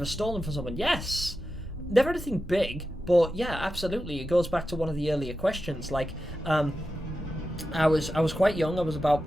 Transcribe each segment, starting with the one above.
ever stolen from someone? Yes. Never anything big, but yeah, absolutely. It goes back to one of the earlier questions. Like, I was quite young. I was about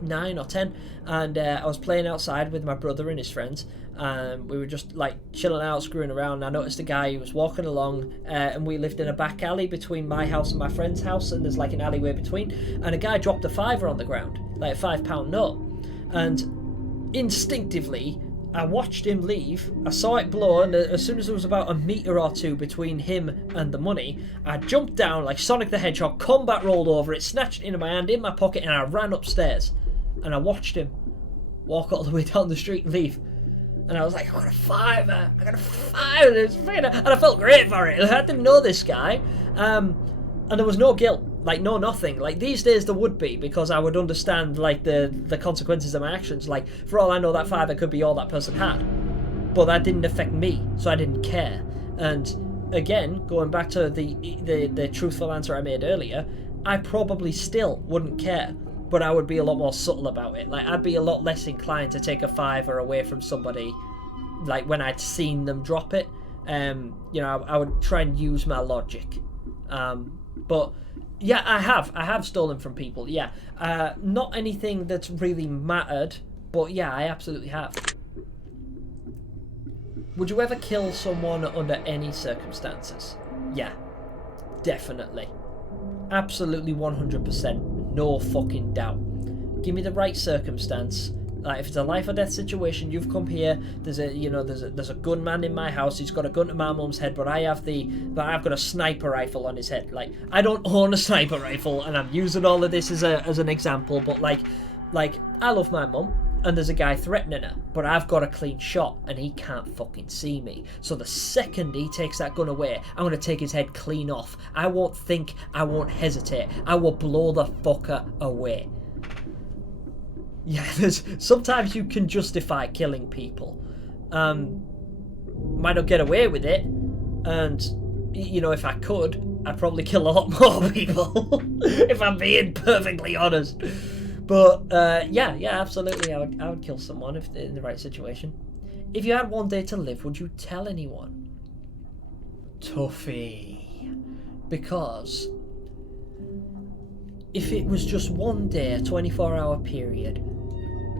9 or 10, and I was playing outside with my brother and his friends. We were just like chilling out, screwing around. And I noticed a guy who was walking along, and we lived in a back alley between my house and my friend's house, and there's like an alleyway between. And a guy dropped a fiver on the ground, like a £5 note, and instinctively I watched him leave. I saw it blow, and as soon as there was about a metre or two between him and the money, I jumped down like Sonic the Hedgehog, combat rolled over it, snatched it into my hand, in my pocket, and I ran upstairs. And I watched him walk all the way down the street and leave. And I was like, I got a fiver! I got a fiver! And I felt great for it. I didn't know this guy. And there was no guilt. Like, no nothing. Like, these days there would be, because I would understand, like, the consequences of my actions. Like, for all I know, that fiver could be all that person had. But that didn't affect me, so I didn't care. And, again, going back to the truthful answer I made earlier, I probably still wouldn't care. But I would be a lot more subtle about it. Like, I'd be a lot less inclined to take a fiver away from somebody, like, when I'd seen them drop it. You know, I would try and use my logic. But... yeah, I have stolen from people, yeah. Not anything that's really mattered, but yeah, I absolutely have. Would you ever kill someone under any circumstances? Yeah, definitely. Absolutely 100%, no fucking doubt. Give me the right circumstance. Like, if it's a life or death situation, you've come here, there's a gunman in my house, he's got a gun to my mum's head, but I've got a sniper rifle on his head. Like, I don't own a sniper rifle, and I'm using all of this as an example, but like I love my mum, and there's a guy threatening her, but I've got a clean shot, and he can't fucking see me. So the second he takes that gun away, I'm going to take his head clean off. I won't think, I won't hesitate, I will blow the fucker away. Yeah, sometimes you can justify killing people. Might not get away with it, and, you know, if I could, I'd probably kill a lot more people, if I'm being perfectly honest. But, yeah, absolutely, I would kill someone if in the right situation. If you had one day to live, would you tell anyone? Toughie. Because if it was just one day, a 24-hour period,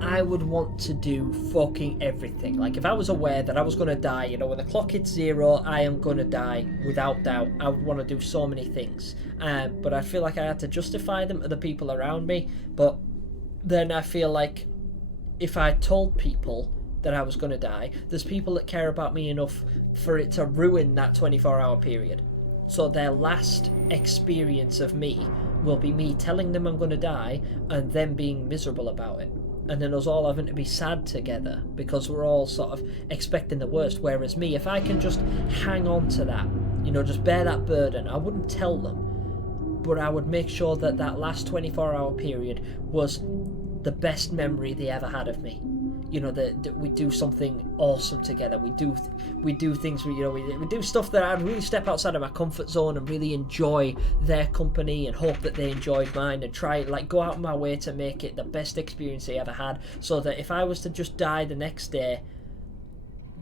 I would want to do fucking everything. Like, if I was aware that I was going to die, you know, when the clock hits 0, I am going to die, without doubt. I would want to do so many things. But I feel like I had to justify them to the people around me. But then I feel like if I told people that I was going to die, there's people that care about me enough for it to ruin that 24-hour period. So their last experience of me will be me telling them I'm going to die and them being miserable about it. And then us all having to be sad together because we're all sort of expecting the worst. Whereas me, if I can just hang on to that, you know, just bear that burden, I wouldn't tell them. But I would make sure that that last 24-hour period was the best memory they ever had of me. You know, that we do something awesome together. We do things. You know, we do stuff that I'd really step outside of my comfort zone and really enjoy their company and hope that they enjoyed mine, and try like go out of my way to make it the best experience they ever had. So that if I was to just die the next day,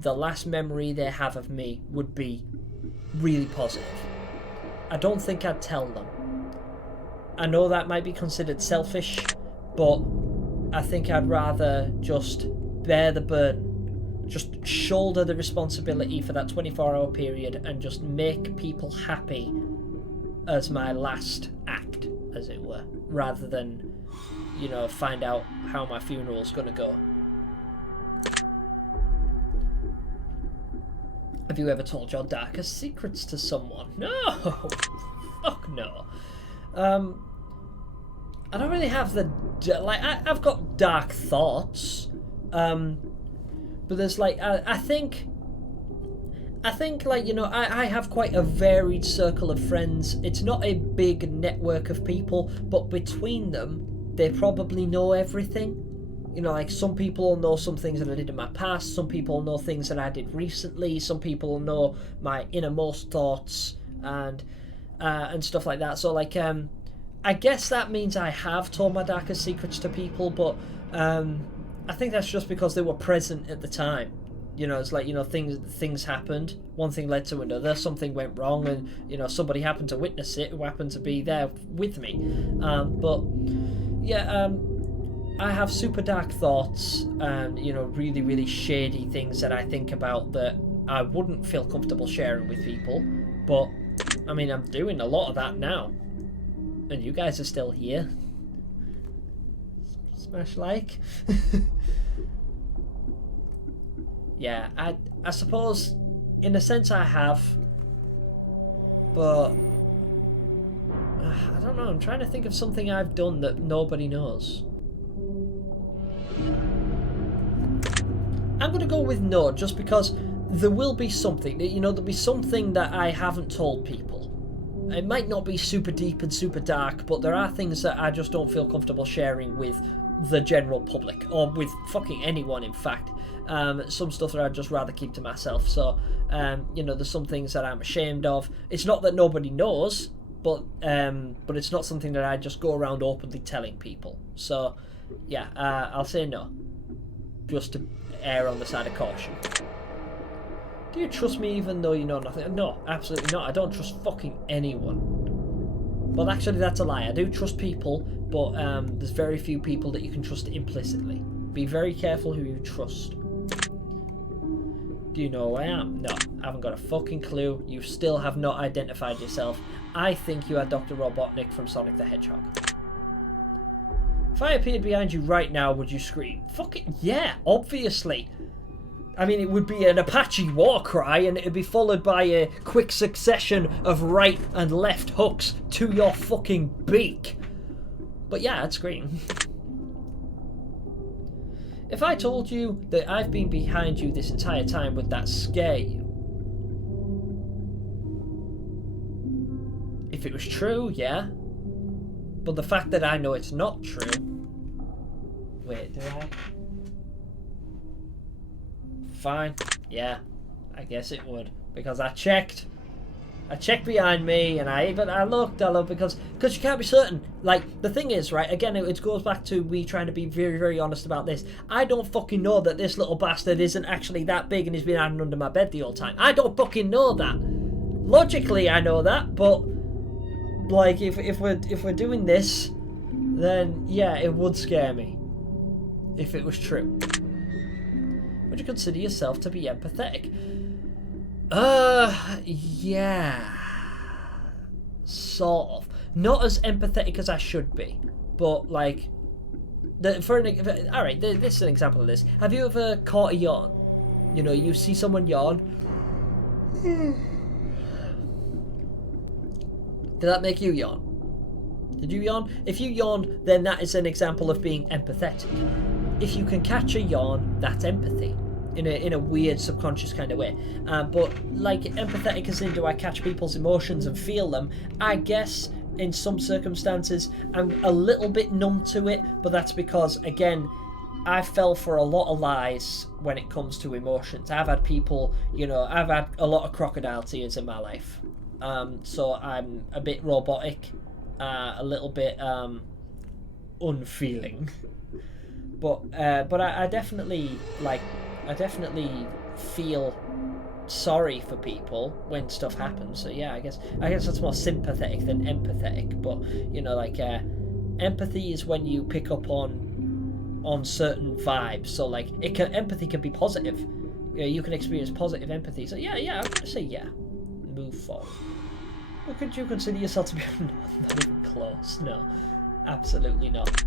the last memory they have of me would be really positive. I don't think I'd tell them. I know that might be considered selfish, but I think I'd rather just bear the burden, just shoulder the responsibility for that 24-hour period and just make people happy as my last act, as it were, rather than, you know, find out how my funeral's gonna go. Have you ever told your darkest secrets to someone? No! Fuck no. I don't really have the... like, I've got dark thoughts. But there's, like... I think, like, you know, I have quite a varied circle of friends. It's not a big network of people, but between them, they probably know everything. You know, like, some people know some things that I did in my past. Some people know things that I did recently. Some people know my innermost thoughts and stuff like that. So, like, I guess that means I have told my darkest secrets to people, but I think that's just because they were present at the time. You know, it's like, you know, things happened. One thing led to another. Something went wrong, and you know, somebody happened to witness it, who happened to be there with me. But yeah, I have super dark thoughts and, you know, really, really shady things that I think about that I wouldn't feel comfortable sharing with people. But I mean, I'm doing a lot of that now, and you guys are still here. Smash like. Yeah, I suppose in a sense I have, but I don't know, I'm trying to think of something I've done that nobody knows. I'm going to go with no, just because there will be something, you know, there'll be something that I haven't told people. It might not be super deep and super dark, but there are things that I just don't feel comfortable sharing with the general public, or with fucking anyone, in fact. Some stuff that I'd just rather keep to myself. So, you know, there's some things that I'm ashamed of. It's not that nobody knows, but it's not something that I just go around openly telling people. So, yeah, I'll say no, just to err on the side of caution. Do you trust me even though you know nothing? No, absolutely not. I don't trust fucking anyone. Well, actually, that's a lie. I do trust people, but there's very few people that you can trust implicitly. Be very careful who you trust. Do you know who I am? No, I haven't got a fucking clue. You still have not identified yourself. I think you are Dr. Robotnik from Sonic the Hedgehog. If I appeared behind you right now, would you scream? Fucking yeah, obviously. I mean, it would be an Apache war cry, and it would be followed by a quick succession of right and left hooks to your fucking beak. But yeah, I'd scream. If I told you that I've been behind you this entire time, would that scare you? If it was true, yeah. But the fact that I know it's not true... Wait, do I? Fine. Yeah, I guess it would. Because I checked. I checked behind me, and I looked, because you can't be certain. Like, the thing is, right, again, it goes back to me trying to be very, very honest about this. I don't fucking know that this little bastard isn't actually that big and he's been hiding under my bed the whole time. I don't fucking know that. Logically, I know that, but, like, if we're doing this, then, yeah, it would scare me. If it was true. Would you consider yourself to be empathetic? Yeah. Sort of. Not as empathetic as I should be, but like, alright, this is an example of this. Have you ever caught a yawn? You know, you see someone yawn. Did that make you yawn? Did you yawn? If you yawn, then that is an example of being empathetic. If you can catch a yawn, that's empathy. In a weird subconscious kind of way. But like empathetic as in, do I catch people's emotions and feel them? I guess in some circumstances I'm a little bit numb to it, but that's because, again, I fell for a lot of lies when it comes to emotions. I've had people, you know, I've had a lot of crocodile tears in my life. So I'm a bit robotic, a little bit unfeeling. But I definitely, like, I definitely feel sorry for people when stuff happens. So yeah, I guess that's more sympathetic than empathetic. But you know, like empathy is when you pick up on certain vibes. So like empathy can be positive. You know, you can experience positive empathy. So yeah, I'm gonna say yeah. Move forward. Or could you consider yourself to be not even close? No, absolutely not.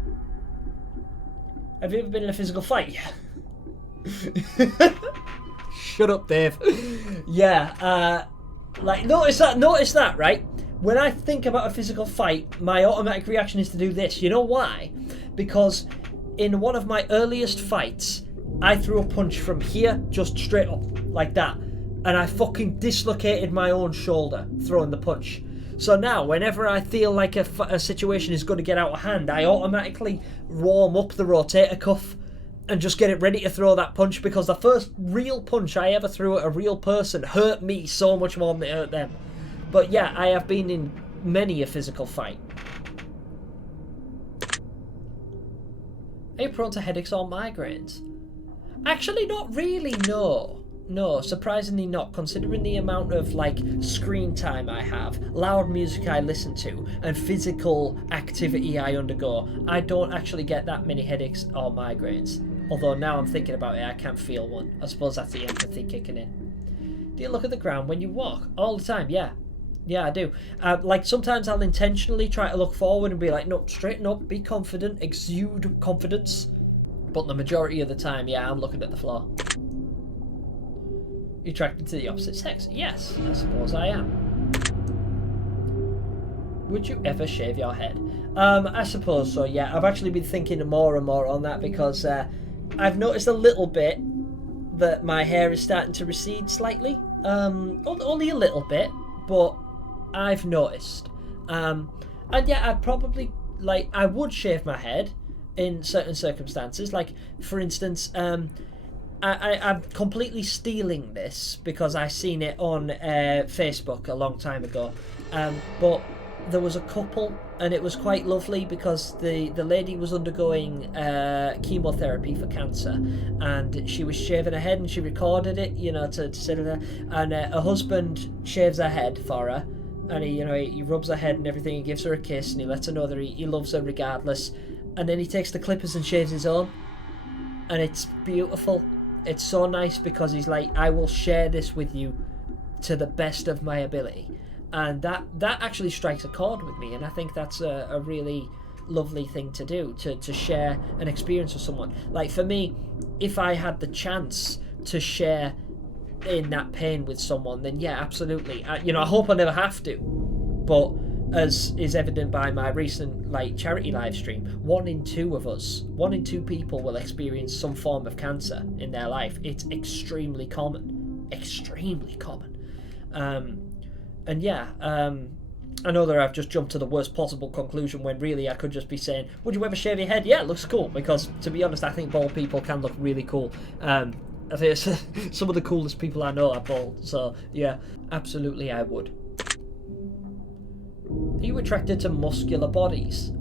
Have you ever been in a physical fight? Yeah. Shut up, Dave. Yeah, like, notice that, right? When I think about a physical fight, my automatic reaction is to do this. You know why? Because in one of my earliest fights, I threw a punch from here, just straight up, like that. And I fucking dislocated my own shoulder throwing the punch. So now, whenever I feel like a situation is going to get out of hand, I automatically warm up the rotator cuff and just get it ready to throw that punch, because the first real punch I ever threw at a real person hurt me so much more than it hurt them. But yeah, I have been in many a physical fight. Are you prone to headaches or migraines? Actually, not really, no. No, surprisingly not, considering the amount of like screen time I have, loud music I listen to, and physical activity I undergo. I don't actually get that many headaches or migraines. Although now I'm thinking about it, I can feel one. I suppose that's the empathy kicking in. Do you look at the ground when you walk? All the time, yeah. Yeah, I do. Like, sometimes I'll intentionally try to look forward and be like, no, straighten up, be confident, exude confidence. But the majority of the time, yeah, I'm looking at the floor. You attracted to the opposite sex? Yes, I suppose I am. Would you ever shave your head? I suppose so, yeah. I've actually been thinking more and more on that because I've noticed a little bit that my hair is starting to recede slightly. Only a little bit, but I've noticed. And yeah, I'd probably, like, I would shave my head in certain circumstances. Like, for instance, I'm completely stealing this because I seen it on Facebook a long time ago. But there was a couple, and it was quite lovely because the lady was undergoing chemotherapy for cancer, and she was shaving her head, and she recorded it, you know, to say to her. And her husband shaves her head for her, and he rubs her head and everything. He gives her a kiss, and he lets her know that he loves her regardless. And then he takes the clippers and shaves his own, and it's beautiful. It's so nice because he's like, I will share this with you to the best of my ability. And that actually strikes a chord with me, and I think that's a really lovely thing to do, to share an experience with someone. Like, for me, if I had the chance to share in that pain with someone, then yeah, absolutely. I hope I never have to, but as is evident by my recent charity live stream, 1 in 2 of us, 1 in 2 people will experience some form of cancer in their life. It's extremely common. And yeah, I know that I've just jumped to the worst possible conclusion when really I could just be saying, would you ever shave your head? Yeah, it looks cool, because to be honest, I think bald people can look really cool. I think some of the coolest people I know are bald, so yeah, absolutely I would. Are you attracted to muscular bodies?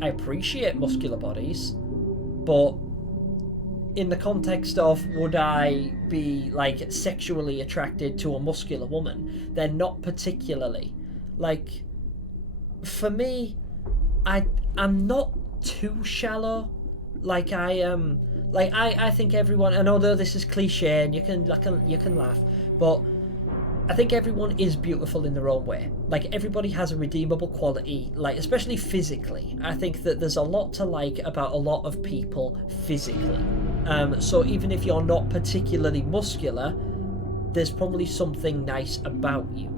I appreciate muscular bodies, but in the context of would I be like sexually attracted to a muscular woman, then not particularly. Like, for me, I'm not too shallow. Like, I think everyone, and although this is cliche and you can laugh, but I think everyone is beautiful in their own way. Like, everybody has a redeemable quality, like, especially physically. I think that there's a lot to like about a lot of people physically. So even if you're not particularly muscular, there's probably something nice about you.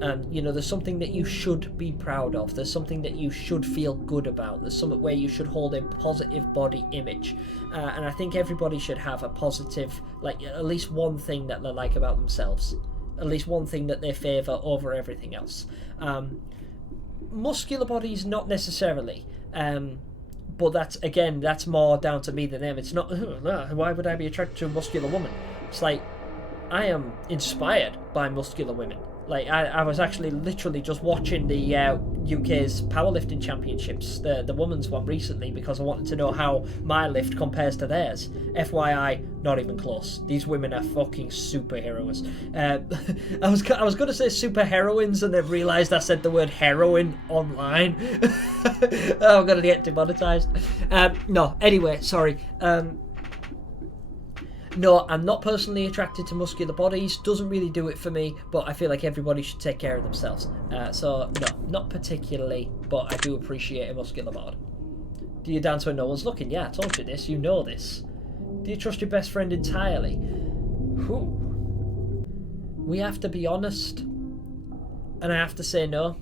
There's something that you should be proud of. There's something that you should feel good about. There's something where you should hold a positive body image. And I think everybody should have a positive, like, at least one thing that they like about themselves. At least one thing that they favour over everything else. Muscular bodies, not necessarily. But that's more down to me than them. It's not, why would I be attracted to a muscular woman? It's like, I am inspired by muscular women. Like, I was actually literally just watching the UK's powerlifting championships, the women's one recently, because I wanted to know how my lift compares to theirs. FYI, not even close. These women are fucking superheroes. I was going to say superheroines and then realised I said the word heroin online. I'm going to get demonetised. No, anyway, sorry. No, I'm not personally attracted to muscular bodies. Doesn't really do it for me, but I feel like everybody should take care of themselves. So, no, not particularly, but I do appreciate a muscular body. Do you dance when no one's looking? Yeah, I told you this. You know this. Do you trust your best friend entirely? We have to be honest. And I have to say no.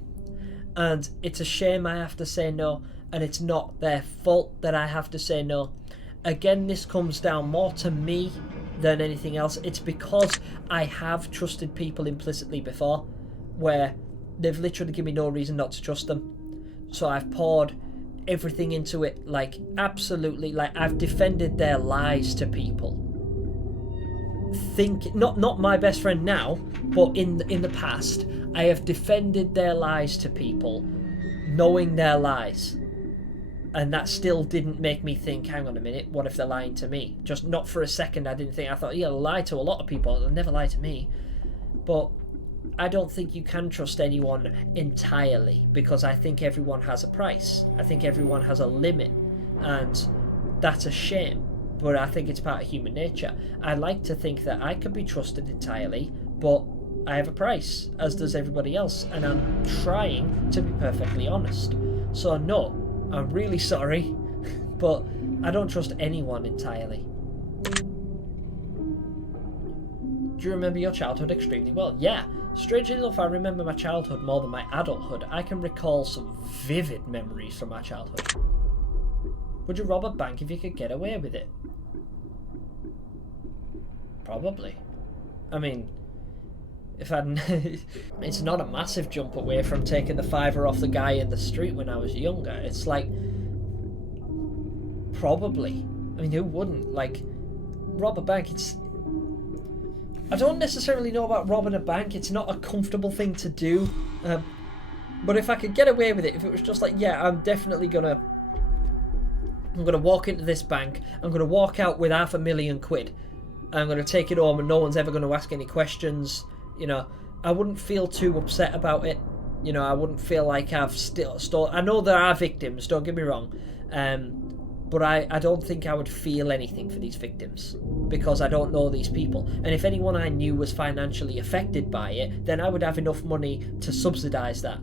And it's a shame I have to say no. And it's not their fault that I have to say no. Again, this comes down more to me than anything else. It's because I have trusted people implicitly before, where they've literally given me no reason not to trust them. So I've poured everything into it, like, absolutely, like, I've defended their lies to people. Not my best friend now, but in the past, I have defended their lies to people, knowing their lies. And that still didn't make me think, hang on a minute, what if they're lying to me? Just not for a second I didn't think. I thought, yeah, they'll lie to a lot of people, they'll never lie to me. But I don't think you can trust anyone entirely, because I think everyone has a price. I think everyone has a limit, and that's a shame. But I think it's part of human nature. I like to think that I could be trusted entirely, but I have a price, as does everybody else, and I'm trying to be perfectly honest. So no, I'm really sorry, but I don't trust anyone entirely. Do you remember your childhood extremely well? Yeah, strangely enough, I remember my childhood more than my adulthood. I can recall some vivid memories from my childhood. Would you rob a bank if you could get away with it? Probably. I mean, if I'd... it's not a massive jump away from taking the $5 off the guy in the street when I was younger. It's like... probably. I mean, who wouldn't? Like, rob a bank, it's... I don't necessarily know about robbing a bank. It's not a comfortable thing to do. But if I could get away with it, if it was just like, yeah, I'm definitely gonna... I'm gonna walk into this bank, I'm gonna walk out with £500,000, I'm gonna take it home and no one's ever gonna ask any questions, you know, I wouldn't feel too upset about it. You know, I wouldn't feel like I've still I know there are victims, don't get me wrong, but I don't think I would feel anything for these victims, because I don't know these people. And if anyone I knew was financially affected by it, then I would have enough money to subsidise that.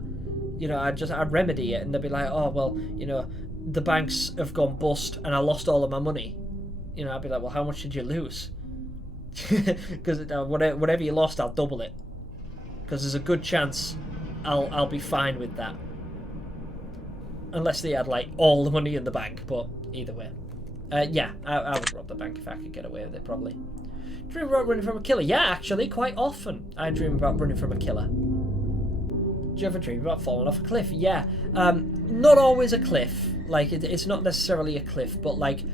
You know, I'd remedy it, and they'd be like, oh, well, you know, the banks have gone bust and I lost all of my money. You know, I'd be like, well, how much did you lose? Because whatever you lost, I'll double it. Because there's a good chance I'll be fine with that. Unless they had, like, all the money in the bank, but either way. Yeah, I would rob the bank if I could get away with it, probably. Dream about running from a killer? Yeah, actually, quite often I dream about running from a killer. Do you ever dream about falling off a cliff? Yeah. Not always a cliff. Like, it's not necessarily a cliff, but, like,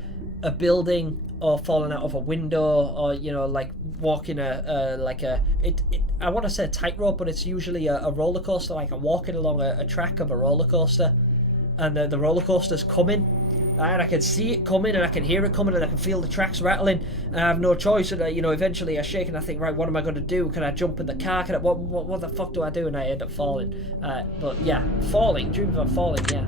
a building, or falling out of a window, or, you know, like, walking I want to say a tightrope, but it's usually a roller coaster. Like, I'm walking along a track of a roller coaster, and the roller coaster's coming, and I can see it coming, and I can hear it coming, and I can feel the tracks rattling, and I have no choice. And you know, eventually I shake and I think, right, what am I going to do? Can I jump in the car? What the fuck do I do? And I end up falling. But yeah, dream about falling. Yeah.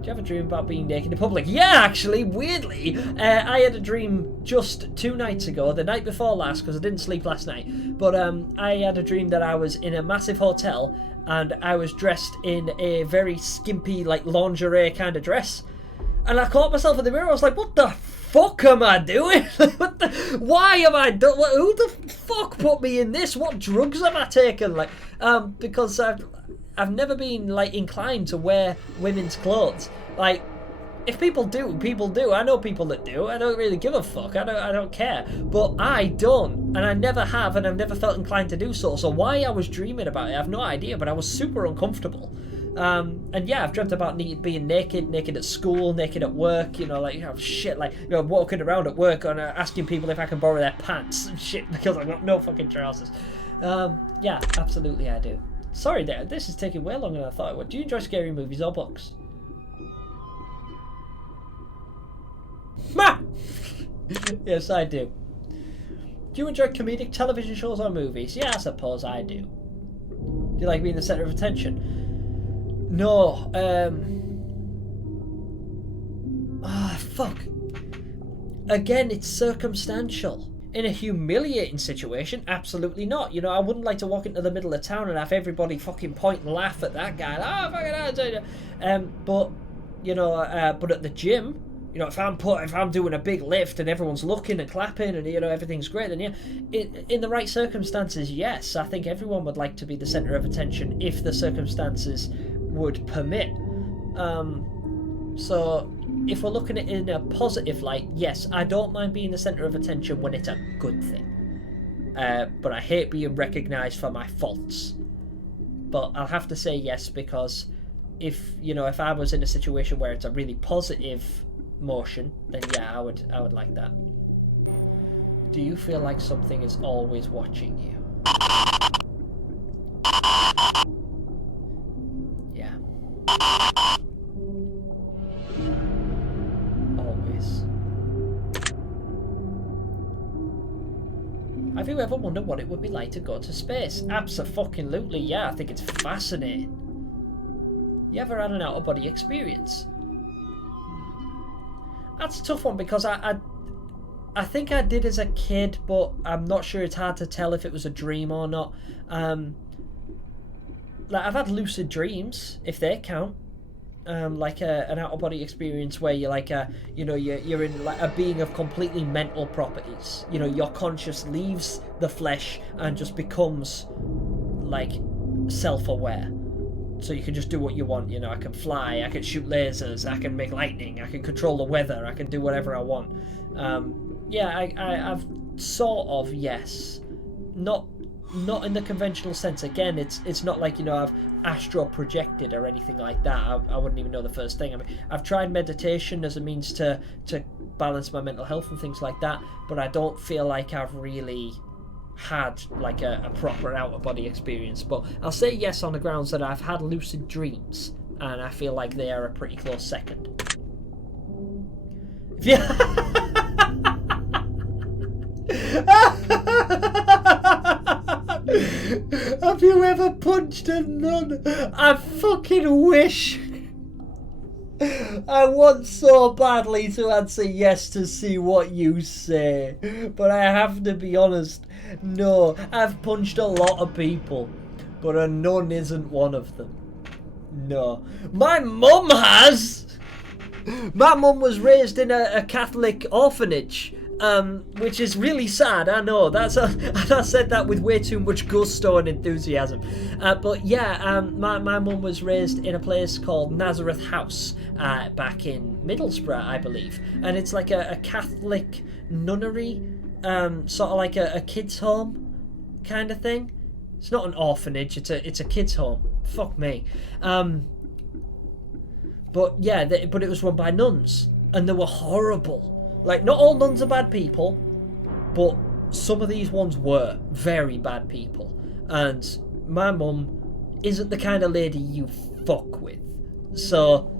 Do you ever dream about being naked in public? Yeah, actually, weirdly, I had a dream just 2 nights ago, the night before last, because I didn't sleep last night. But I had a dream that I was in a massive hotel, and I was dressed in a very skimpy, like, lingerie kind of dress. And I caught myself in the mirror. I was like, what the fuck am I doing? Why am I doing? Who the fuck put me in this? What drugs have I taken? Like, because I've never been, like, inclined to wear women's clothes. Like, if people do, people do. I know people that do. I don't really give a fuck. I don't care. But I don't, and I never have, and I've never felt inclined to do so. So why I was dreaming about it, I have no idea. But I was super uncomfortable. And yeah, I've dreamt about being naked at school, naked at work, you know, like, you know, shit, like, you know, walking around at work and asking people if I can borrow their pants and shit, because I've got no fucking trousers. Yeah, absolutely I do. Sorry there, this is taking way longer than I thought it would. Do you enjoy scary movies or books? Ma! Yes, I do. Do you enjoy comedic television shows or movies? Yeah, I suppose I do. Do you like being the centre of attention? No, fuck. Again, it's circumstantial. In a humiliating situation, absolutely not. You know, I wouldn't like to walk into the middle of town and have everybody fucking point and laugh at that guy. Oh, fucking hell. But, you know, but at the gym, you know, if I'm doing a big lift and everyone's looking and clapping and, you know, everything's great, then yeah, in the right circumstances, yes, I think everyone would like to be the centre of attention if the circumstances would permit. So if we're looking at it in a positive light, yes, I don't mind being the centre of attention when it's a good thing. But I hate being recognised for my faults. But I'll have to say yes, because if I was in a situation where it's a really positive motion, then yeah, I would like that. Do you feel like something is always watching you? Yeah. Have you ever wondered what it would be like to go to space? Abso-fucking-lutely, yeah. I think it's fascinating. You ever had an out-of-body experience? That's a tough one because I think I did as a kid, but I'm not sure. It's hard to tell if it was a dream or not. Like I've had lucid dreams, if they count. Like an out-of-body experience where you're like you're in like a being of completely mental properties. You know, your conscious leaves the flesh and just becomes like self-aware. So you can just do what you want. You know, I can fly, I can shoot lasers, I can make lightning, I can control the weather, I can do whatever I want. Yeah, I've sort of, yes. Not in the conventional sense. Again, it's not like, you know, I've astral projected or anything like that. I wouldn't even know the first thing. I mean, I've tried meditation as a means to balance my mental health and things like that, but I don't feel like I've really had like a proper out-of-body experience. But I'll say yes on the grounds that I've had lucid dreams, and I feel like they are a pretty close second. Yeah. Have you ever punched a nun? I fucking wish. I want so badly to answer yes to see what you say, but I have to be honest. No, I've punched a lot of people, but a nun isn't one of them. No. My mum has! My mum was raised in a Catholic orphanage, which is really sad, I know. And I said that with way too much gusto and enthusiasm. But yeah, my mum was raised in a place called Nazareth House, back in Middlesbrough, I believe. And it's like a Catholic nunnery, sort of like a kid's home kind of thing. It's not an orphanage, it's a kid's home. Fuck me. But yeah, but it was run by nuns, and they were horrible. Like, not all nuns are bad people, but some of these ones were very bad people. And my mum isn't the kind of lady you fuck with. So,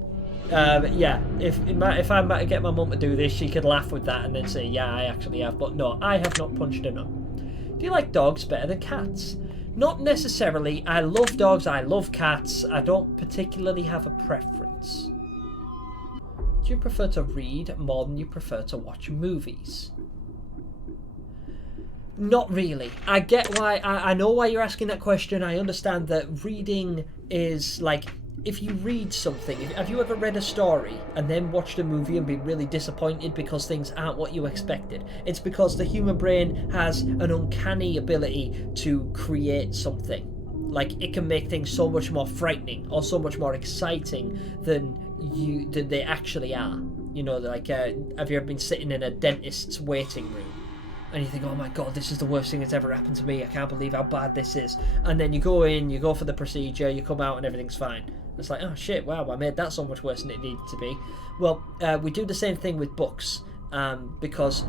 yeah, if I might get my mum to do this, she could laugh with that and then say, yeah, I actually have. But no, I have not punched a nun. Do you like dogs better than cats? Not necessarily. I love dogs, I love cats. I don't particularly have a preference. Do you prefer to read more than you prefer to watch movies? Not really. I get why. I know why you're asking that question. I understand that reading is like, if you read something, have you ever read a story and then watched a movie and been really disappointed because things aren't what you expected? It's because the human brain has an uncanny ability to create something. Like, it can make things so much more frightening or so much more exciting than they actually are. You know, like, have you ever been sitting in a dentist's waiting room and you think, oh my god, this is the worst thing that's ever happened to me, I can't believe how bad this is. And then you go in, you go for the procedure, you come out and everything's fine. It's like, oh shit, wow, I made that so much worse than it needed to be. Well, we do the same thing with books. Because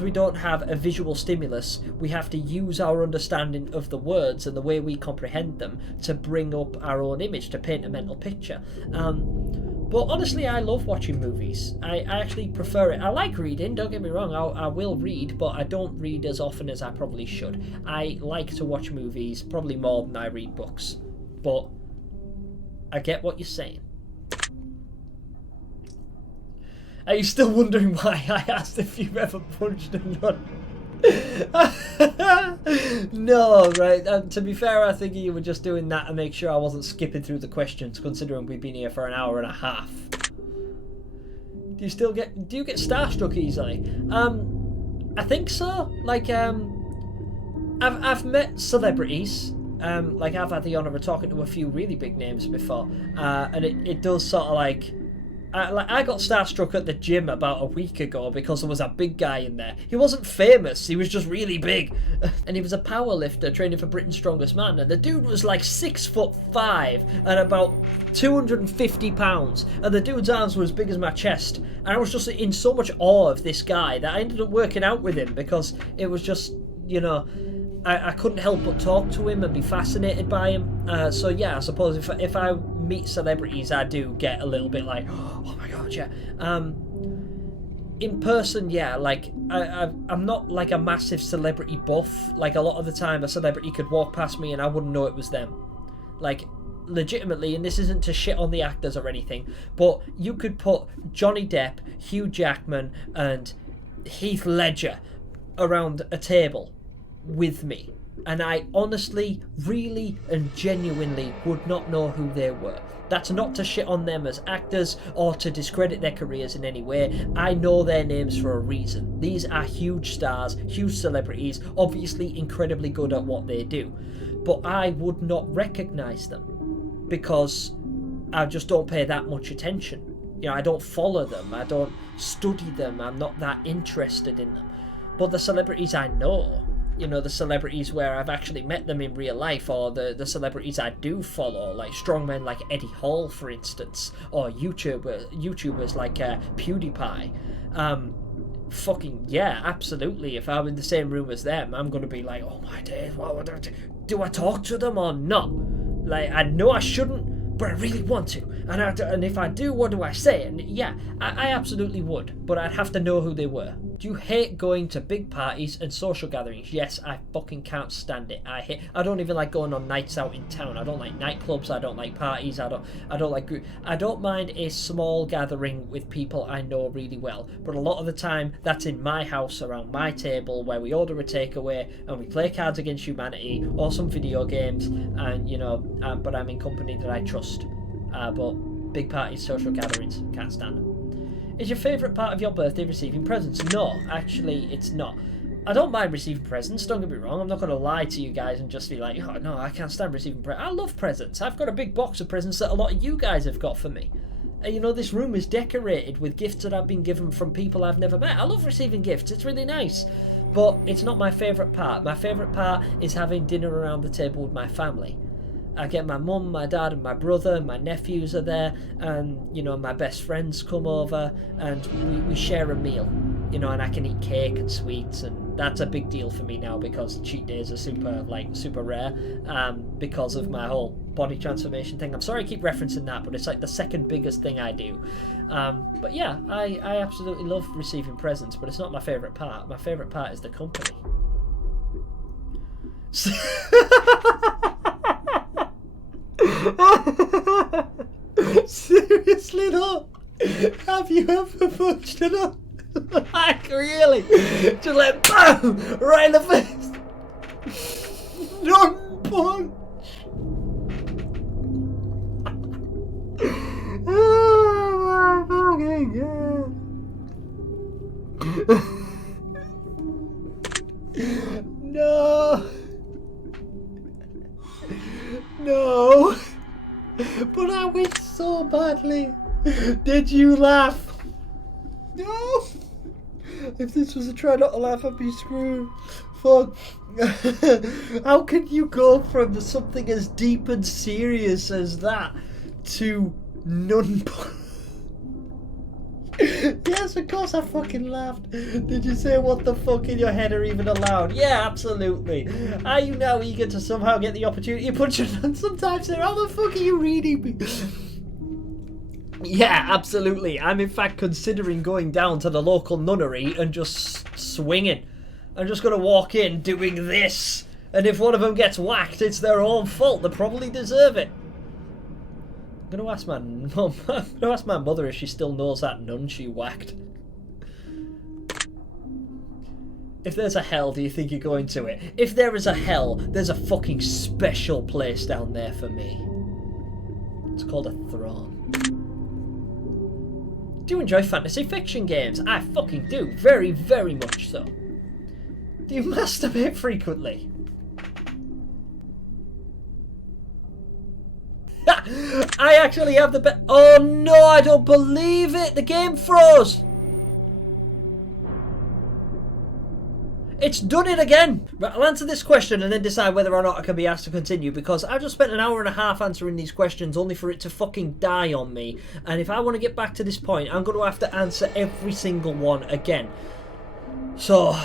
we don't have a visual stimulus, we have to use our understanding of the words and the way we comprehend them to bring up our own image, to paint a mental picture. But honestly, I love watching movies. I actually prefer it. I like reading, don't get me wrong, I will read, but I don't read as often as I probably should. I like to watch movies probably more than I read books. But I get what you're saying. Are you still wondering why I asked if you've ever punched a nun? No, right. To be fair, I think you were just doing that to make sure I wasn't skipping through the questions, considering we've been here for an hour and a half. Do you get starstruck easily? I think so. Like, I've met celebrities. Like, I've had the honour of talking to a few really big names before, and it does sort of like. I got starstruck at the gym about a week ago because there was a big guy in there. He wasn't famous, he was just really big. And he was a power lifter training for Britain's Strongest Man. And the dude was like 6'5" and about 250 pounds. And the dude's arms were as big as my chest. And I was just in so much awe of this guy that I ended up working out with him because it was just, you know, I couldn't help but talk to him and be fascinated by him. So yeah, I suppose if I meet celebrities, I do get a little bit like, oh my god, yeah. in person, yeah, like, I'm not like a massive celebrity buff. Like, a lot of the time a celebrity could walk past me and I wouldn't know it was them. Like, legitimately, and this isn't to shit on the actors or anything, but you could put Johnny Depp, Hugh Jackman, and Heath Ledger around a table with me, and I honestly, really, and genuinely would not know who they were. That's not to shit on them as actors or to discredit their careers in any way. I know their names for a reason. These are huge stars, huge celebrities, obviously incredibly good at what they do. But I would not recognise them because I just don't pay that much attention. You know, I don't follow them, I don't study them, I'm not that interested in them. But the celebrities I know, you know, the celebrities where I've actually met them in real life, or the celebrities I do follow, like strongmen like Eddie Hall, for instance, or YouTubers like PewDiePie. Fucking yeah, absolutely. If I'm in the same room as them, I'm gonna be like, oh my days, do I talk to them or not? Like, I know I shouldn't, but I really want to. And if I do, what do I say? And yeah, I absolutely would, but I'd have to know who they were. Do you hate going to big parties and social gatherings? Yes, I fucking can't stand it. I don't even like going on nights out in town. I don't like nightclubs. I don't like parties. I don't like group. I don't mind a small gathering with people I know really well, but a lot of the time that's in my house around my table where we order a takeaway and we play Cards Against Humanity or some video games, and you know, but I'm in company that I trust. But big parties, social gatherings, can't stand them. Is your favourite part of your birthday receiving presents? No, actually, it's not. I don't mind receiving presents, don't get me wrong. I'm not going to lie to you guys and just be like, oh no, I can't stand receiving presents. I love presents. I've got a big box of presents that a lot of you guys have got for me. You know, this room is decorated with gifts that I've been given from people I've never met. I love receiving gifts, it's really nice. But it's not my favourite part. My favourite part is having dinner around the table with my family. I get my mum, my dad, and my brother, and my nephews are there, and, you know, my best friends come over, and we share a meal, you know, and I can eat cake and sweets, and that's a big deal for me now because cheat days are super rare, because of my whole body transformation thing. I'm sorry I keep referencing that, but it's like the second biggest thing I do. But yeah, I absolutely love receiving presents, but it's not my favourite part. My favourite part is the company. Seriously though, have you ever punched it up? Like, really? Just like BAM! Right in the face! One punch! Oh my fucking god! No! No! But I went so badly. Did you laugh? No! If this was a try not to laugh, I'd be screwed. Fuck. How can you go from something as deep and serious as that to none? Yes, of course I fucking laughed. Did you say what the fuck in your head are even allowed? Yeah, absolutely. Are you now eager to somehow get the opportunity to punch your hand sometimes? How the fuck are you reading me? Yeah, absolutely. I'm in fact considering going down to the local nunnery and just swinging. I'm just going to walk in doing this. And if one of them gets whacked, it's their own fault. They probably deserve it. I'm going to ask my mum. I'm going to ask my mother if she still knows that nun she whacked. If there's a hell, do you think you're going to it? If there is a hell, there's a fucking special place down there for me. It's called a throne. Do you enjoy fantasy fiction games? I fucking do. Very, very much so. Do you masturbate frequently? I actually have the oh no, I don't believe it! The game froze! It's done it again! Right, I'll answer this question and then decide whether or not I can be asked to continue, because I've just spent an hour and a half answering these questions only for it to fucking die on me. And if I want to get back to this point, I'm going to have to answer every single one again. So...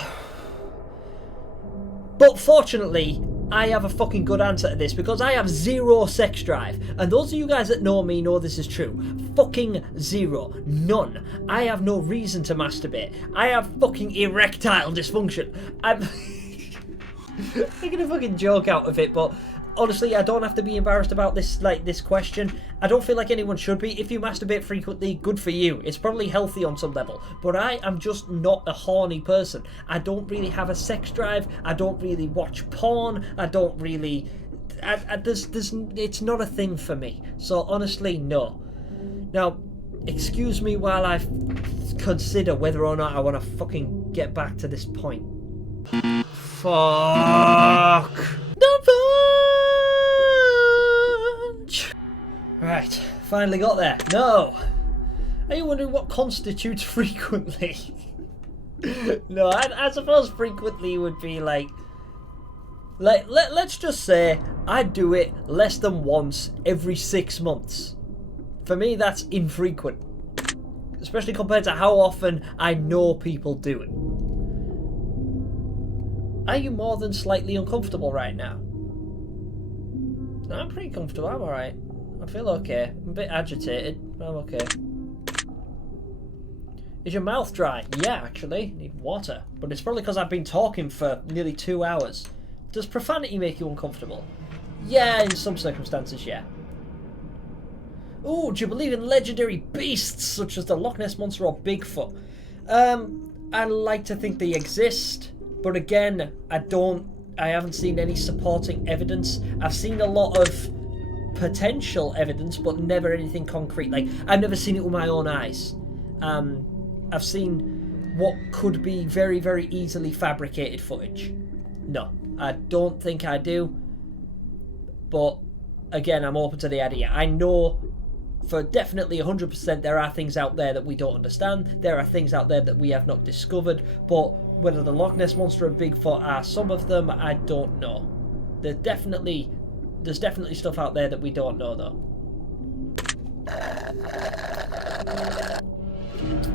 But fortunately, I have a fucking good answer to this because I have zero sex drive. And those of you guys that know me know this is true. Fucking zero. None. I have no reason to masturbate. I have fucking erectile dysfunction. I'm making a fucking joke out of it, but honestly, I don't have to be embarrassed about this, like, this question. I don't feel like anyone should be. If you masturbate frequently, good for you. It's probably healthy on some level. But I am just not a horny person. I don't really have a sex drive. I don't really watch porn. I don't really... it's not a thing for me. So honestly, no. Now, excuse me while I consider whether or not I want to fucking get back to this point. Fuck. The punch. Right, finally got there. No. Are you wondering what constitutes frequently? No, I suppose frequently would be like let's just say I do it less than once every 6 months. For me, that's infrequent, especially compared to how often I know people do it. Are you more than slightly uncomfortable right now? No, I'm pretty comfortable. I'm alright. I feel okay. I'm a bit agitated. I'm okay. Is your mouth dry? Yeah, actually. Need water. But it's probably because I've been talking for nearly 2 hours. Does profanity make you uncomfortable? Yeah, in some circumstances, yeah. Ooh, do you believe in legendary beasts such as the Loch Ness Monster or Bigfoot? I like to think they exist. But again, I haven't seen any supporting evidence. I've seen a lot of potential evidence, but never anything concrete. Like, I've never seen it with my own eyes. I've seen what could be very, very easily fabricated footage. No, I don't think I do. But again, I'm open to the idea. I know for definitely 100% there are things out there that we don't understand. There are things out there that we have not discovered. But whether the Loch Ness Monster and Bigfoot are some of them, I don't know. There's definitely stuff out there that we don't know, though.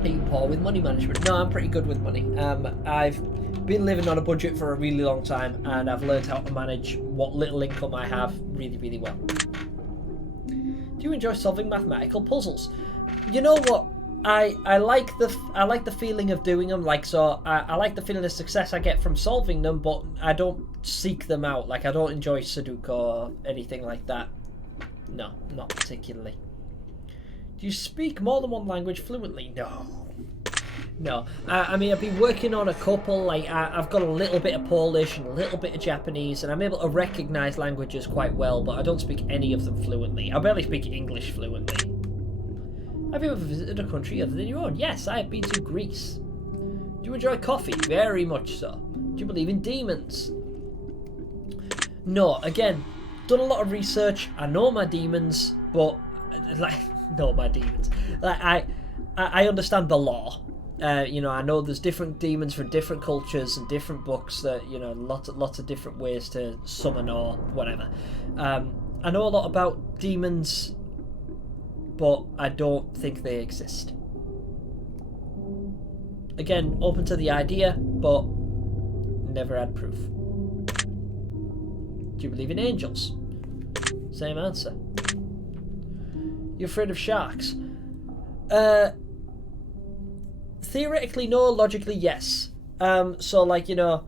Are you poor with money management? No, I'm pretty good with money. I've been living on a budget for a really long time, and I've learned how to manage what little income I have really, really well. Do you enjoy solving mathematical puzzles? You know what? I like the feeling of doing them. Like, so I like the feeling of success I get from solving them, but I don't seek them out. Like, I don't enjoy Sudoku or anything like that. No, not particularly. Do you speak more than one language fluently? No. I mean, I've been working on a couple. Like, I've got a little bit of Polish and a little bit of Japanese, and I'm able to recognise languages quite well, but I don't speak any of them fluently. I barely speak English fluently. Have you ever visited a country other than your own? Yes, I have been to Greece. Do you enjoy coffee? Very much so. Do you believe in demons? No, again, done a lot of research. I know my demons, but Like, I understand the law. You know, I know there's different demons for different cultures and different books that, you know, lots of different ways to summon or whatever. I know a lot about demons, but I don't think they exist. Again, open to the idea, but never had proof. Do you believe in angels? Same answer. You afraid of sharks? Theoretically no, logically yes. So like, do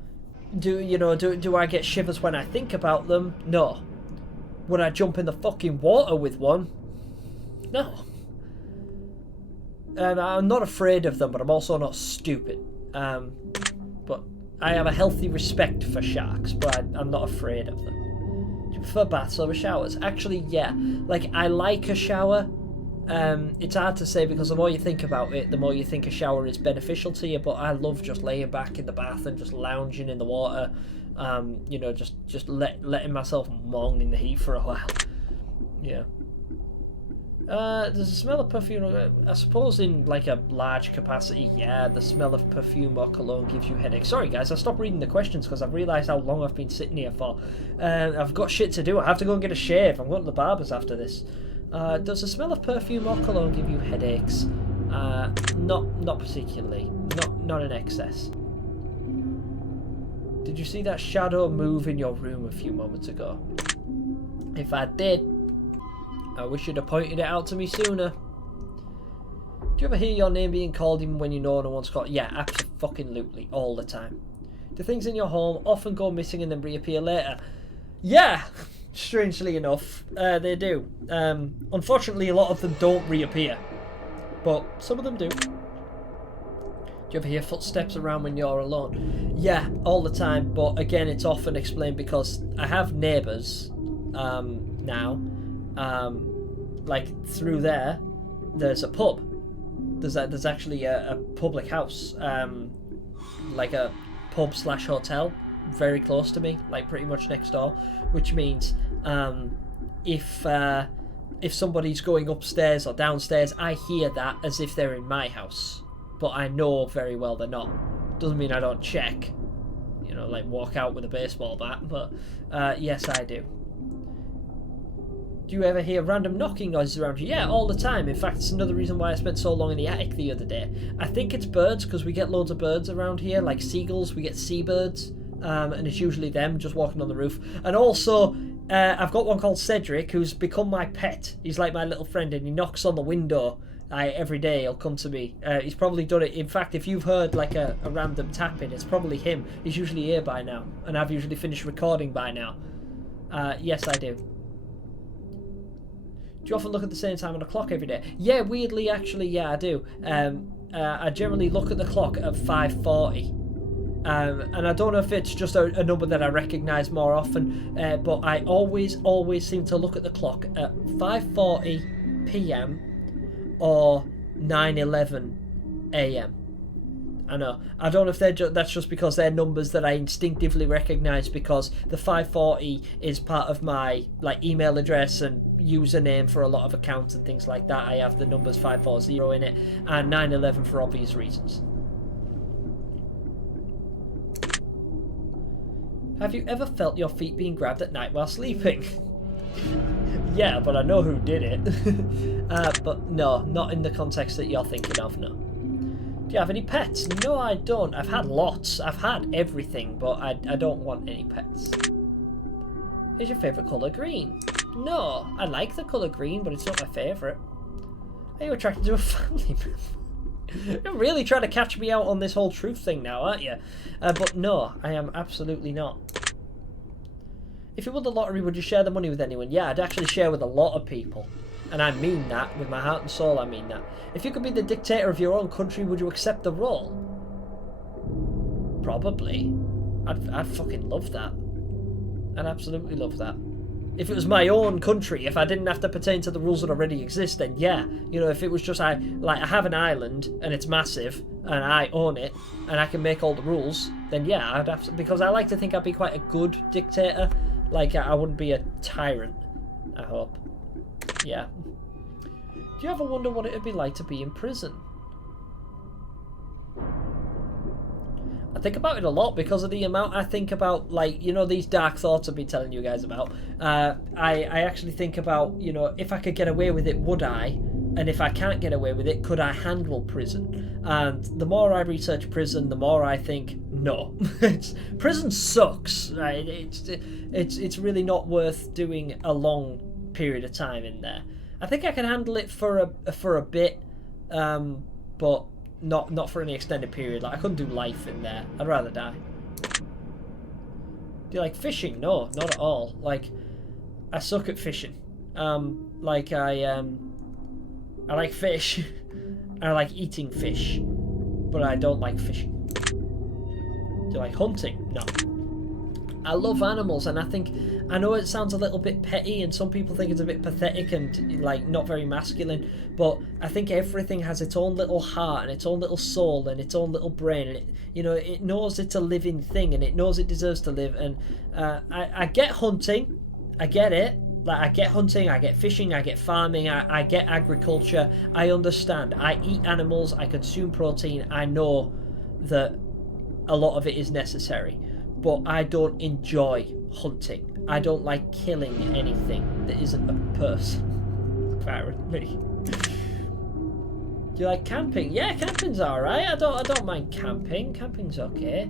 I get shivers when I think about them? No. Would I jump in the fucking water with one? No. I'm not afraid of them, but I'm also not stupid. But I have a healthy respect for sharks, but I'm not afraid of them. Do you prefer baths over showers? Actually, yeah. Like, I like a shower. It's hard to say because the more you think about it, the more you think a shower is beneficial to you, but I love just laying back in the bath and just lounging in the water, just letting myself mong in the heat for a while. Yeah. Does the smell of perfume, I suppose in like a large capacity, yeah, the smell of perfume or cologne gives you headaches. Sorry guys, I stopped reading the questions because I've realised how long I've been sitting here for. I've got shit to do. I have to go and get a shave. I'm going to the barber's after this. Does the smell of perfume or cologne give you headaches? Not particularly. Not in excess. Did Did you see that shadow move in your room a few moments ago? If I did, I wish you'd have pointed it out to me sooner. Do you ever hear your name being called even when you know no one's called? Yeah, absolutely, all the time. Do things in your home often go missing and then reappear later? Yeah, strangely enough, they do. Unfortunately, a lot of them don't reappear, but some of them do. Do you ever hear footsteps around when you're alone? Yeah, all the time, but again, it's often explained because I have neighbours now. Like, through there's a pub. There's actually a public house, like a pub / hotel, very close to me, like pretty much next door, which means if somebody's going upstairs or downstairs, I hear that as if they're in my house. But I know very well they're not. Doesn't mean I don't check, you know, like walk out with a baseball bat, but yes, I do. Do you ever hear random knocking noises around you? Yeah, all the time. In fact, it's another reason why I spent so long in the attic the other day. I think it's birds, because we get loads of birds around here, like seagulls, we get seabirds, and it's usually them just walking on the roof. And also, I've got one called Cedric, who's become my pet. He's like my little friend, and he knocks on the window. Every day he'll come to me. He's probably done it. In fact, if you've heard like a random tapping, it's probably him. He's usually here by now, and I've usually finished recording by now. Yes, I do. Do you often look at the same time on the clock every day? Yeah, weirdly, actually, yeah, I do. I generally look at the clock at 5:40. And I don't know if it's just a number that I recognise more often, but I always seem to look at the clock at 5:40 p.m. or 9:11 a.m. I know. I don't know if that's just because they're numbers that I instinctively recognise, because the 540 is part of my like email address and username for a lot of accounts and things like that. I have the numbers 540 in it, and 911 for obvious reasons. Have you ever felt your feet being grabbed at night while sleeping? Yeah, but I know who did it. But no, not in the context that you're thinking of, no. Do you have any pets? No, I don't. I've had lots. I've had everything, but I don't want any pets. Is your favourite colour green? No, I like the colour green, but it's not my favourite. Are you attracted to a family member? You're really trying to catch me out on this whole truth thing now, aren't you? But no, I am absolutely not. If you won the lottery, would you share the money with anyone? Yeah, I'd actually share with a lot of people. And I mean that, with my heart and soul, I mean that. If you could be the dictator of your own country, would you accept the role? Probably. I'd fucking love that. I'd absolutely love that. If it was my own country, if I didn't have to pertain to the rules that already exist, then yeah. You know, if it was just, I have an island, and it's massive, and I own it, and I can make all the rules, then yeah, I'd have to, because I like to think I'd be quite a good dictator. Like, I wouldn't be a tyrant, I hope. Yeah. Do you ever wonder what it would be like to be in prison? I think about it a lot because of the amount I think about, like, you know, these dark thoughts I've been telling you guys about. I actually think about, you know, if I could get away with it, would I? And if I can't get away with it, could I handle prison? And the more I research prison, the more I think, no. Prison sucks, right? It's really not worth doing a long period of time in there. I think I can handle it for a bit, but not for any extended period. Like, I couldn't do life in there. I'd rather die. Do you like fishing? No, not at all. Like, I suck at fishing. Like I like fish. I like eating fish, but I don't like fishing. Do you like hunting? No. I love animals, and I know it sounds a little bit petty, and some people think it's a bit pathetic and like not very masculine, but I think everything has its own little heart and its own little soul and its own little brain, and it knows it's a living thing and it knows it deserves to live. And I get hunting, I get it. Like, I get hunting, I get fishing, I get farming, I get agriculture. I understand. I eat animals, I consume protein. I know that a lot of it is necessary. But I don't enjoy hunting. I don't like killing anything that isn't a person, apparently. Do you like camping? Yeah, camping's alright. I don't mind camping. Camping's okay.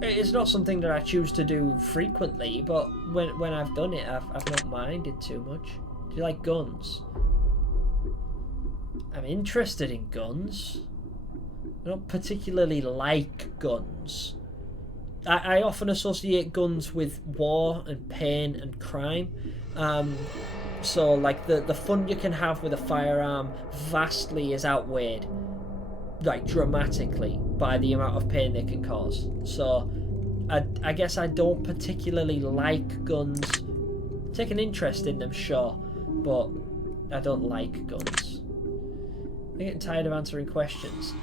It's not something that I choose to do frequently, but when I've done it, I've not minded too much. Do you like guns? I'm interested in guns. I don't particularly like guns. I often associate guns with war and pain and crime. So like the fun you can have with a firearm vastly is outweighed, like dramatically, by the amount of pain they can cause. So I guess I don't particularly like guns. Take an interest in them, sure, but I don't like guns. I'm getting tired of answering questions.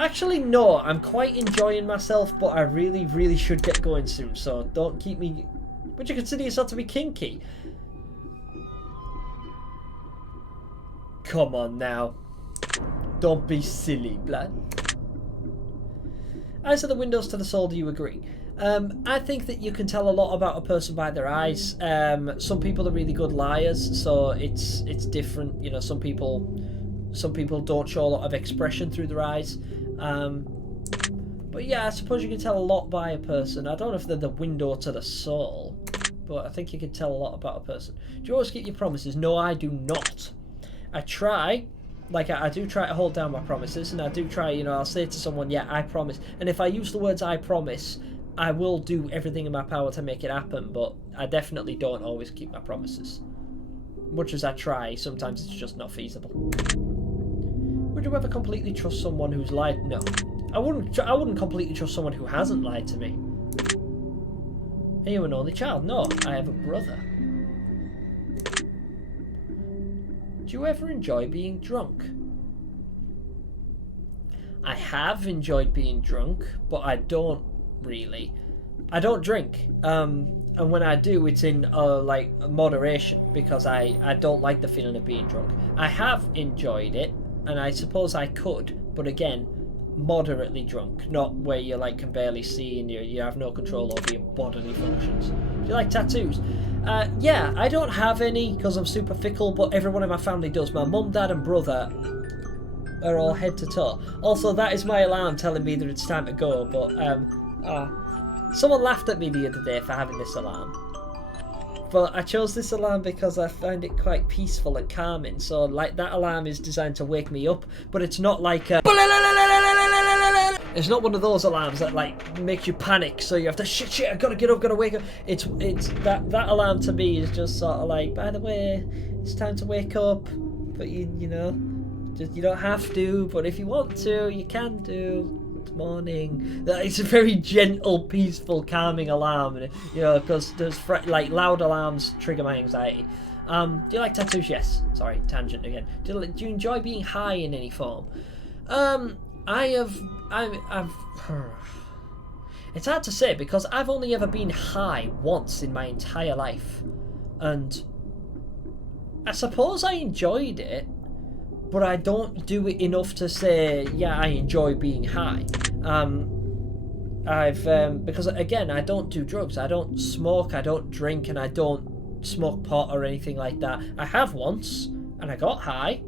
Actually, no, I'm quite enjoying myself, but I really, really should get going soon, so don't keep me... Would you consider yourself to be kinky? Come on now. Don't be silly, blood. Eyes are the windows to the soul, do you agree? I think that you can tell a lot about a person by their eyes. Some people are really good liars, so it's different. You know, some people don't show a lot of expression through their eyes. But yeah, I suppose you can tell a lot by a person. I don't know if they're the window to the soul, but I think you can tell a lot about a person. Do you always keep your promises? No, I do not. I try. Like, I do try to hold down my promises, and I do try, you know, I'll say to someone, yeah, I promise. And if I use the words I promise, I will do everything in my power to make it happen, but I definitely don't always keep my promises. Much as I try, sometimes it's just not feasible. Would you ever completely trust someone who's lied? No. I wouldn't completely trust someone who hasn't lied to me. Are you an only child? No, I have a brother. Do you ever enjoy being drunk? I have enjoyed being drunk, but I don't really. I don't drink. And when I do, it's in like moderation, because I don't like the feeling of being drunk. I have enjoyed it, and I suppose I could, but again, moderately drunk, not where you like can barely see and you have no control over your bodily functions. Do you like tattoos? Yeah, I don't have any because I'm super fickle, but everyone in my family does. My mum, dad and brother are all head to toe. Also, that is my alarm telling me that it's time to go, but someone laughed at me the other day for having this alarm. But I chose this alarm because I find it quite peaceful and calming. So, like, that alarm is designed to wake me up, but it's not like it's not one of those alarms that, like, makes you panic. So you have to, shit, I gotta get up, gotta wake up. It's that alarm to me is just sort of like, by the way, it's time to wake up. But you know, just, you don't have to, but if you want to, you can do. Morning. It's a very gentle, peaceful, calming alarm, you know, because there's like loud alarms trigger my anxiety. Do you like tattoos? Yes. Sorry, tangent again. Do you enjoy being high in any form? I've it's hard to say because I've only ever been high once in my entire life, and I suppose I enjoyed it, but I don't do it enough to say, yeah, I enjoy being high. Because again, I don't do drugs, I don't smoke, I don't drink, and I don't smoke pot or anything like that. I have once, and I got high.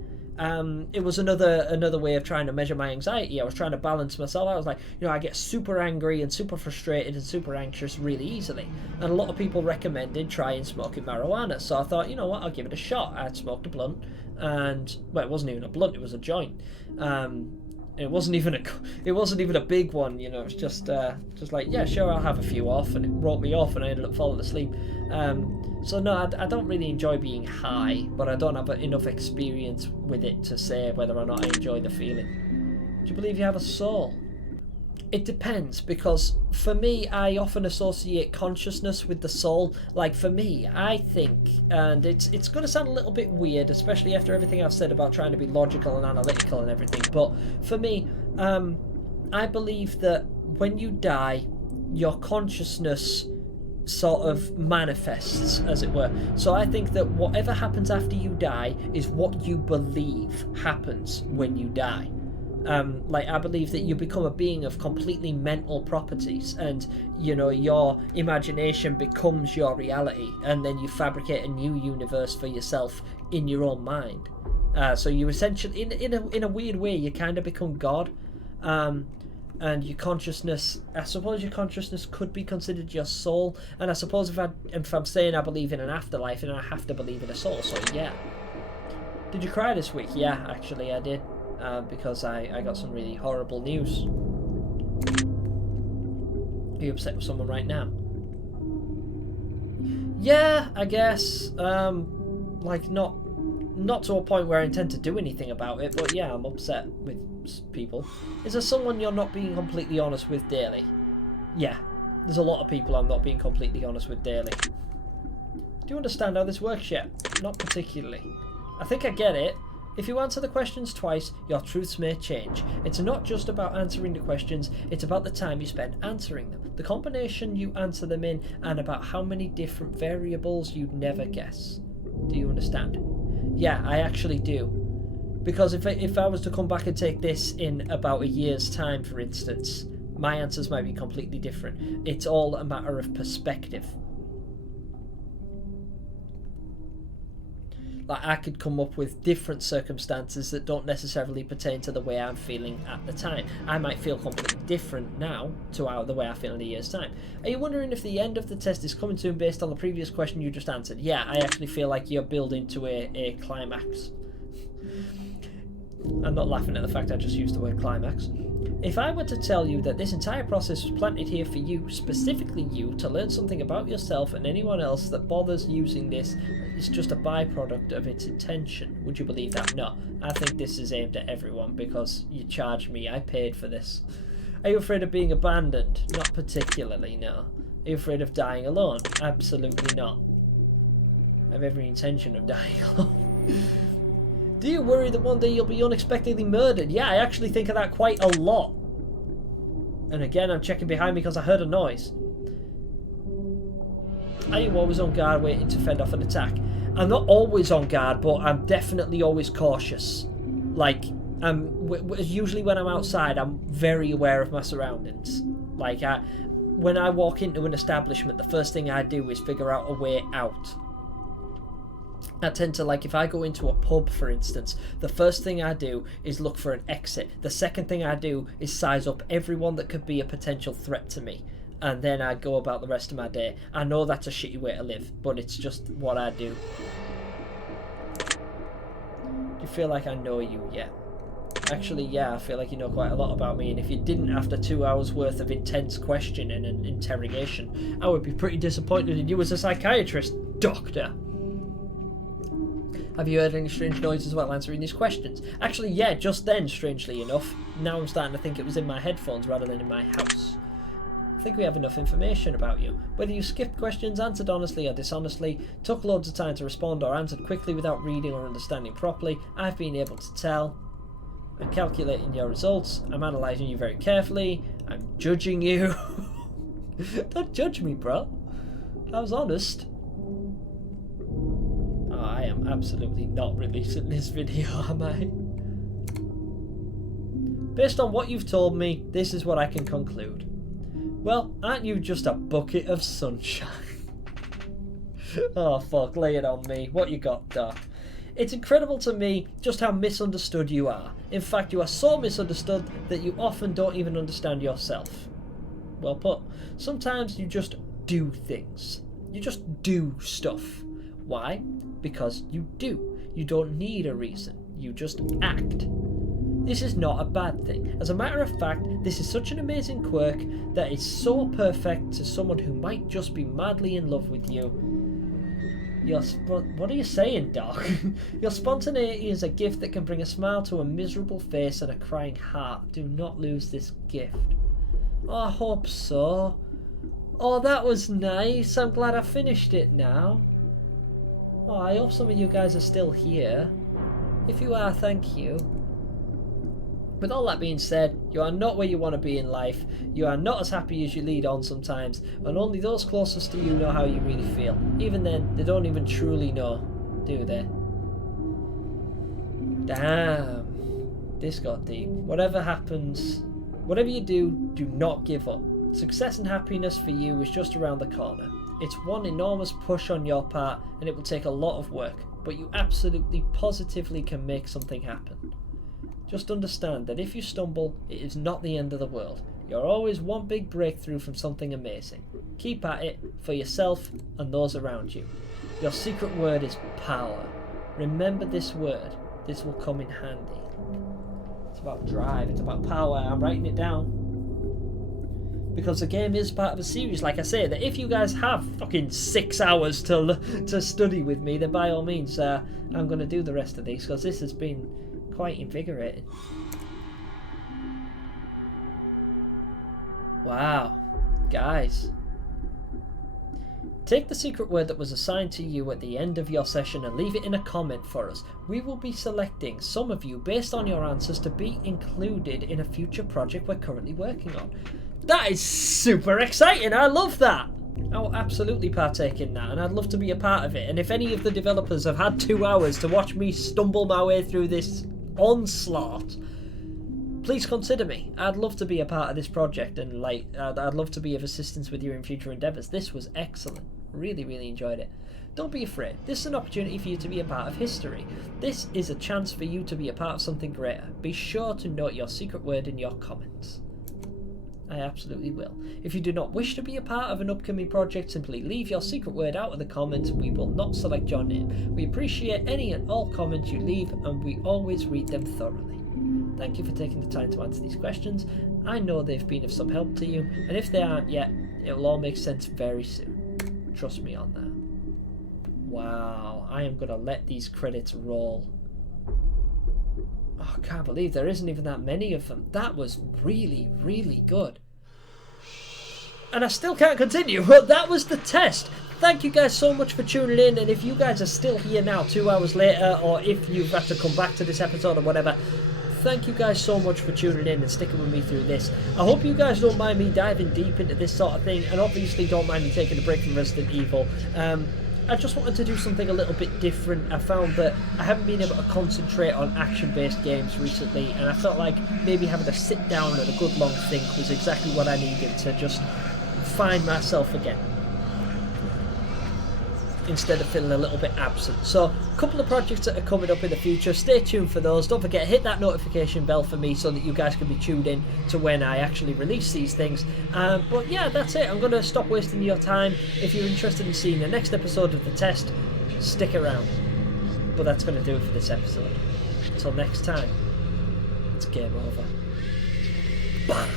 It was another way of trying to measure my anxiety. I was trying to balance myself. I was like, you know, I get super angry and super frustrated and super anxious really easily. And a lot of people recommended trying smoking marijuana. So I thought, you know what, I'll give it a shot. I smoked a blunt, and well, it wasn't even a blunt; it was a joint. It wasn't even a big one, you know. It was just like, yeah, sure, I'll have a few off, and it wrote me off, and I ended up falling asleep. So no, I don't really enjoy being high, but I don't have enough experience with it to say whether or not I enjoy the feeling. Do you believe you have a soul? It depends, because for me, I often associate consciousness with the soul. Like, for me, I think, and it's going to sound a little bit weird, especially after everything I've said about trying to be logical and analytical and everything, but for me, I believe that when you die, your consciousness sort of manifests, as it were. So I think that whatever happens after you die is what you believe happens when you die. Like, I believe that you become a being of completely mental properties, and, you know, your imagination becomes your reality, and then you fabricate a new universe for yourself in your own mind. So you essentially, in a weird way, you kind of become God. And and your consciousness, I suppose your consciousness could be considered your soul, and I suppose if I'm saying I believe in an afterlife, then I have to believe in a soul, so yeah. Did you cry this week? Yeah, actually I did, because I got some really horrible news. Are you upset with someone right now? Yeah, I guess, like not to a point where I intend to do anything about it, but yeah, I'm upset with people. Is there someone you're not being completely honest with daily? Yeah, there's a lot of people I'm not being completely honest with daily. Do you understand how this works yet? Not particularly. I think I get it. If you answer the questions twice, your truths may change. It's not just about answering the questions, it's about the time you spend answering them, the combination you answer them in, and about how many different variables you'd never guess. Do you understand? Yeah, I actually do. Because if I was to come back and take this in about a year's time, for instance, my answers might be completely different. It's all a matter of perspective. Like, I could come up with different circumstances that don't necessarily pertain to the way I'm feeling at the time. I might feel completely different now to the way I feel in a year's time. Are you wondering if the end of the test is coming soon based on the previous question you just answered? Yeah, I actually feel like you're building to a climax. I'm not laughing at the fact I just used the word climax. If I were to tell you that this entire process was planted here for you, specifically you, to learn something about yourself, and anyone else that bothers using this is just a byproduct of its intention, would you believe that? No, I think this is aimed at everyone because you charged me, I paid for this. Are you afraid of being abandoned? Not particularly, no. Are you afraid of dying alone? Absolutely not. I have every intention of dying alone. Do you worry that one day you'll be unexpectedly murdered? Yeah, I actually think of that quite a lot. And again, I'm checking behind me because I heard a noise. Are you always on guard waiting to fend off an attack? I'm not always on guard, but I'm definitely always cautious. Like, usually when I'm outside, I'm very aware of my surroundings. Like, when I walk into an establishment, the first thing I do is figure out a way out. I tend to, like, if I go into a pub, for instance, the first thing I do is look for an exit. The second thing I do is size up everyone that could be a potential threat to me. And then I go about the rest of my day. I know that's a shitty way to live, but it's just what I do. Do you feel like I know you yet? Actually, yeah, I feel like you know quite a lot about me, and if you didn't after 2 hours worth of intense questioning and interrogation, I would be pretty disappointed in you as a psychiatrist, doctor. Have you heard any strange noises while answering these questions? Actually, yeah, just then, strangely enough. Now I'm starting to think it was in my headphones rather than in my house. I think we have enough information about you. Whether you skipped questions, answered honestly or dishonestly, took loads of time to respond, or answered quickly without reading or understanding properly, I've been able to tell. I'm calculating your results. I'm analysing you very carefully. I'm judging you. Don't judge me, bro. I was honest. I am absolutely not releasing this video, am I? Based on what you've told me, this is what I can conclude. Well, aren't you just a bucket of sunshine? Oh fuck, lay it on me. What you got, Doc? It's incredible to me just how misunderstood you are. In fact, you are so misunderstood that you often don't even understand yourself. Well put. Sometimes you just do things. You just do stuff. Why? Because you do. You don't need a reason. You just act. This is not a bad thing. As a matter of fact, this is such an amazing quirk that is so perfect to someone who might just be madly in love with you. What are you saying, Doc? Your spontaneity is a gift that can bring a smile to a miserable face and a crying heart. Do not lose this gift. Oh, I hope so. Oh, that was nice. I'm glad I finished it now. Oh, I hope some of you guys are still here. If you are, thank you. With all that being said, you are not where you want to be in life. You are not as happy as you lead on sometimes, and only those closest to you know how you really feel. Even then, they don't even truly know, do they? Damn. This got deep. Whatever happens, whatever you do, do not give up. Success and happiness for you is just around the corner. It's one enormous push on your part, and it will take a lot of work, but you absolutely positively can make something happen. Just understand that if you stumble, it is not the end of the world. You're always one big breakthrough from something amazing. Keep at it for yourself and those around you. Your secret word is power. Remember this word. This will come in handy. It's about drive. It's about power. I'm writing it down. Because the game is part of a series, like I say, that if you guys have fucking 6 hours to study with me, then by all means, I'm going to do the rest of these, because this has been quite invigorating. Wow, guys. Take the secret word that was assigned to you at the end of your session and leave it in a comment for us. We will be selecting some of you based on your answers to be included in a future project we're currently working on. That is super exciting. I love that. I will absolutely partake in that, and I'd love to be a part of it. And if any of the developers have had 2 hours to watch me stumble my way through this onslaught, please consider me. I'd love to be a part of this project, and I'd love to be of assistance with you in future endeavours. This was excellent. Really, really enjoyed it. Don't be afraid. This is an opportunity for you to be a part of history. This is a chance for you to be a part of something greater. Be sure to note your secret word in your comments. I absolutely will. If you do not wish to be a part of an upcoming project, simply leave your secret word out of the comments. We will not select your name. We appreciate any and all comments you leave, and we always read them thoroughly. Thank you for taking the time to answer these questions. I know they've been of some help to you, and if they aren't yet, it will all make sense very soon. Trust me on that. Wow, I am going to let these credits roll. Oh, I can't believe there isn't even that many of them. That was really, really good. And I still can't continue, but that was the test. Thank you guys so much for tuning in, and if you guys are still here now 2 hours later, or if you've had to come back to this episode or whatever, thank you guys so much for tuning in and sticking with me through this. I hope you guys don't mind me diving deep into this sort of thing, and obviously don't mind me taking a break from Resident Evil. I just wanted to do something a little bit different. I found that I haven't been able to concentrate on action-based games recently, and I felt like maybe having to sit down and a good long think was exactly what I needed to just find myself again, instead of feeling a little bit absent. So, a couple of projects that are coming up in the future. Stay tuned for those. Don't forget, hit that notification bell for me so that you guys can be tuned in to when I actually release these things. But yeah, that's it. I'm going to stop wasting your time. If you're interested in seeing the next episode of the test, stick around. But that's going to do it for this episode. Until next time, it's game over. Bye.